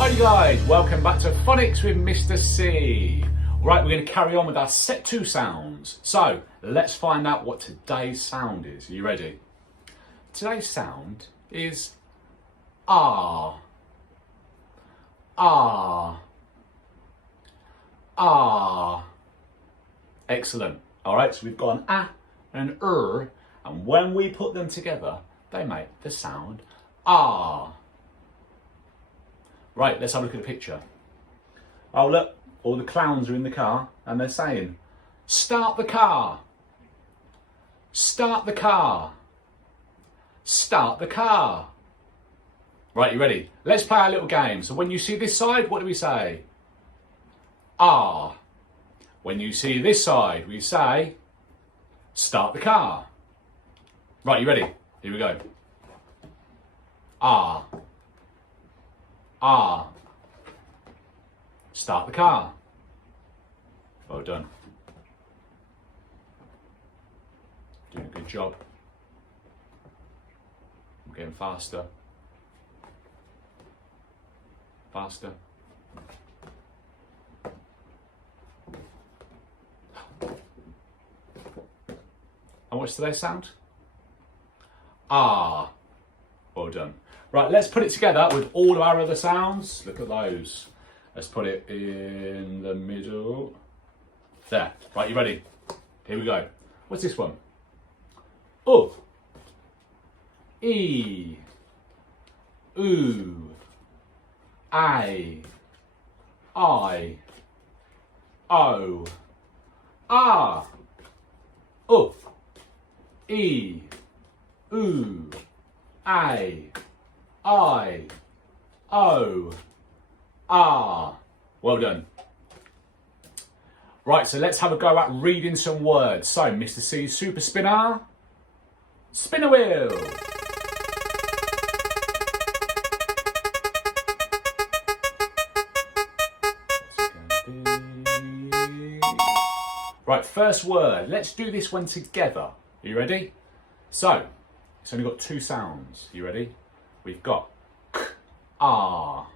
Hi guys, welcome back to Phonics with Mr. C. Right, we're going to carry on with our set 2 sounds. So, let's find out what today's sound is. Are you ready? Today's sound is ah. Ah. Ah. Excellent. Alright, so we've got an ah and an and when we put them together, they make the sound ah. Right, let's have a look at the picture. Oh look, all the clowns are in the car and they're saying, start the car, start the car, start the car. Right, you ready? Let's play our little game. So when you see this side, what do we say? Ah. When you see this side, we say, start the car. Right, you ready? Here we go. Ah. Ah. Start the car. Well done. Doing a good job. I'm getting faster. Faster. And what's today's sound? Ah. Well done. Right, let's put it together with all of our other sounds. Look at those. Let's put it in the middle. There. Right, you ready? Here we go. What's this one? U. E. Oo. A. I. O. Ah. U. E. Oo. A. I. O. Ah. Well done. Right, so let's have a go at reading some words. So, Mr. C's super spinner. Spin a wheel. Right, first word. Let's do this one together. Are you ready? So, it's only got 2 sounds. You ready? We've got k, ah.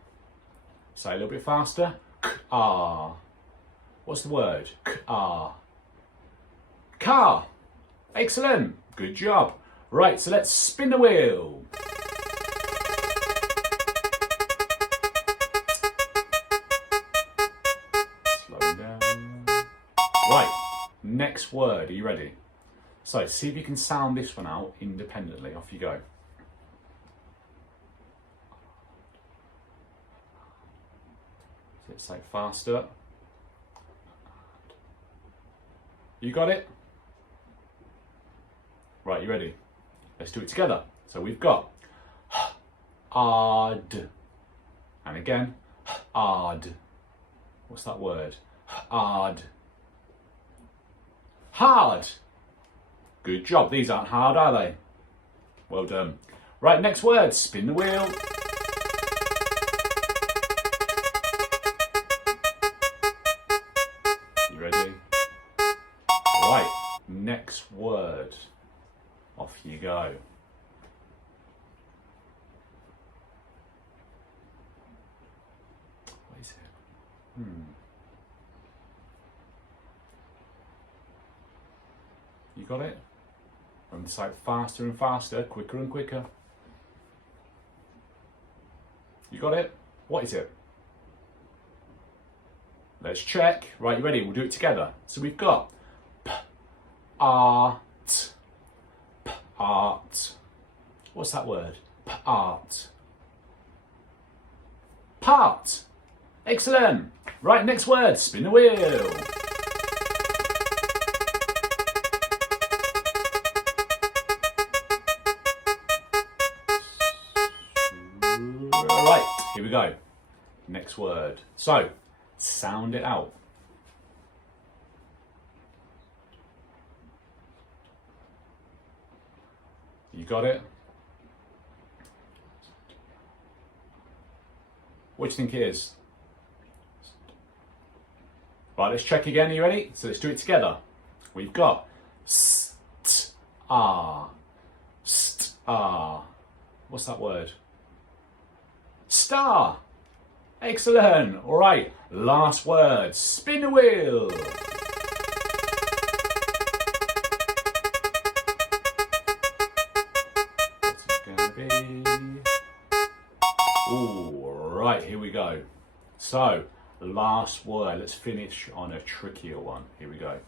Say a little bit faster. K, ah. What's the word? K, ah. Car. Excellent. Good job. Right, so let's spin the wheel. Slow down. Right, next word. Are you ready? So, see if you can sound this one out independently. Off you go. Let's say faster. You got it? Right, you ready? Let's do it together. So we've got hard. And again, hard. What's that word? Hard. Hard. Good job. These aren't hard, are they? Well done. Right, next word. Spin the wheel. You ready? Right, next word. Off you go. What is it? You got it? And it's like faster and faster, quicker and quicker. You got it? What is it? Let's check. Right, you ready? We'll do it together. So we've got art. Art. What's that word? Art. Part. Excellent. Right, next word. Spin the wheel. Here we go. Next word. So, sound it out. You got it? What do you think it is? Right, let's check again. Are you ready? So let's do it together. We've got st-ah. St-ah. What's that word? Star. Excellent. All right, last word. Spin the wheel. What's it gonna be? All right, here we go. So, last word. Let's finish on a trickier one. Here we go.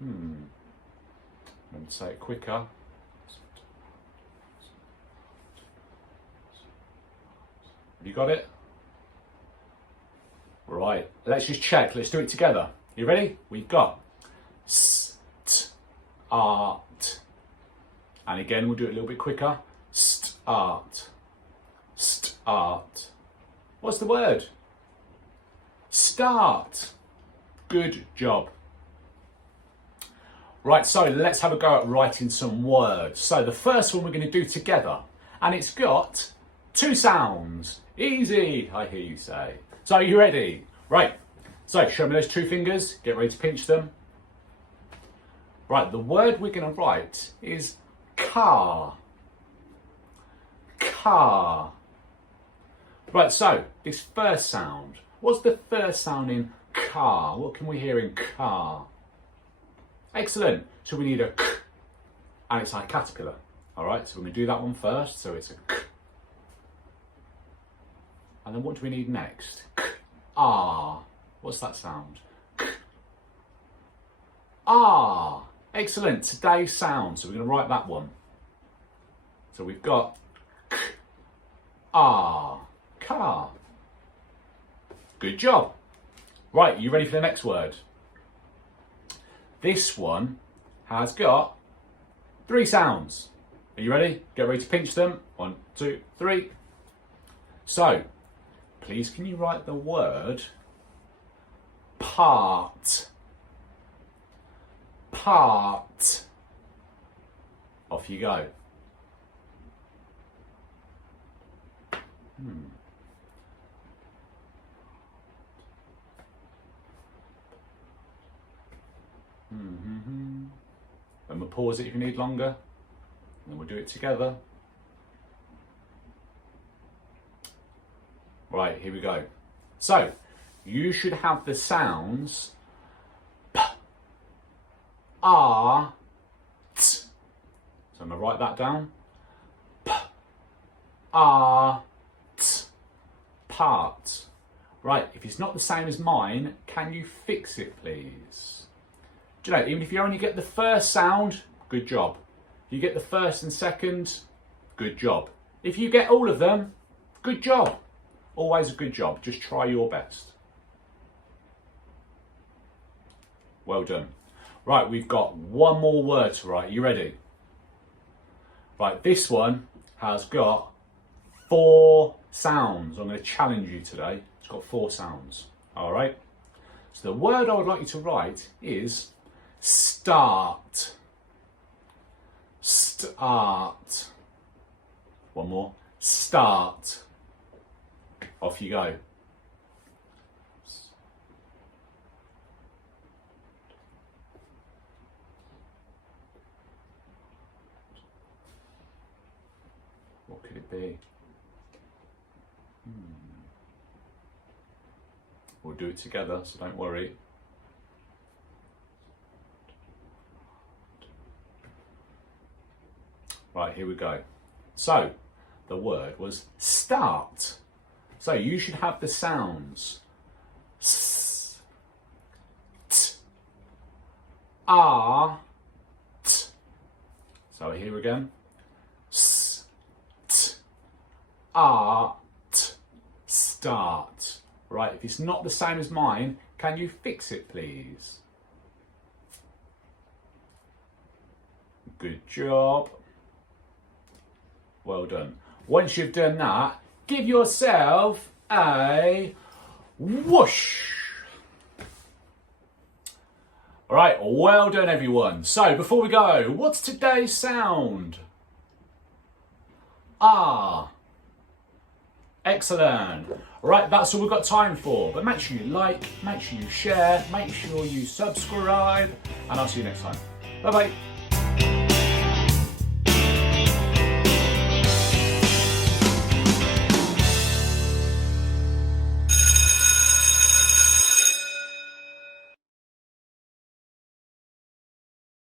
Let me say it quicker. Have you got it? Right, let's just check. Let's do it together. You ready? We've got st-art. And again, we'll do it a little bit quicker. Start. Start. What's the word? Start. Good job. Right, so let's have a go at writing some words. So the first one we're going to do together, and it's got two sounds. Easy, I hear you say. So are you ready? Right, so show me those two fingers. Get ready to pinch them. Right, the word we're going to write is car. Car. Right, so this first sound. What's the first sound in car? What can we hear in car? Excellent. So we need a k, and it's like caterpillar. All right, so we're going to do that one first. So it's a k. And then what do we need next? K, ah. What's that sound? K. Ah. Excellent. Today's sound. So we're going to write that one. So we've got k, ah. Car. Good job. Right, you ready for the next word? This one has got three sounds. Are you ready? Get ready to pinch them. 1, 2, 3. So, please can you write the word part? Part. Off you go. And we'll pause it if you need longer, and then we'll do it together. Right, here we go. So, you should have the sounds p, r, t. So I'm going to write that down. P, r, t, part. Right, if it's not the same as mine, can you fix it, please? Do you know, even if you only get the first sound, good job. You get the first and second, good job. If you get all of them, good job. Always a good job. Just try your best. Well done. Right, we've got one more word to write. You ready? Right, this one has got 4 sounds. I'm going to challenge you today. It's got 4 sounds. All right? So the word I would like you to write is start. Start. One more. Start. Off you go. What could it be? We'll do it together, so don't worry. Right, here we go. So, the word was start. So you should have the sounds s, t, r, t. So here again. S, t, r, t, start. Right, if it's not the same as mine, can you fix it, please? Good job. Well done. Once you've done that, give yourself a whoosh. All right, well done everyone. So before we go, what's today's sound? Ah. Excellent. All right, that's all we've got time for. But make sure you like, make sure you share, make sure you subscribe, and I'll see you next time. Bye-bye.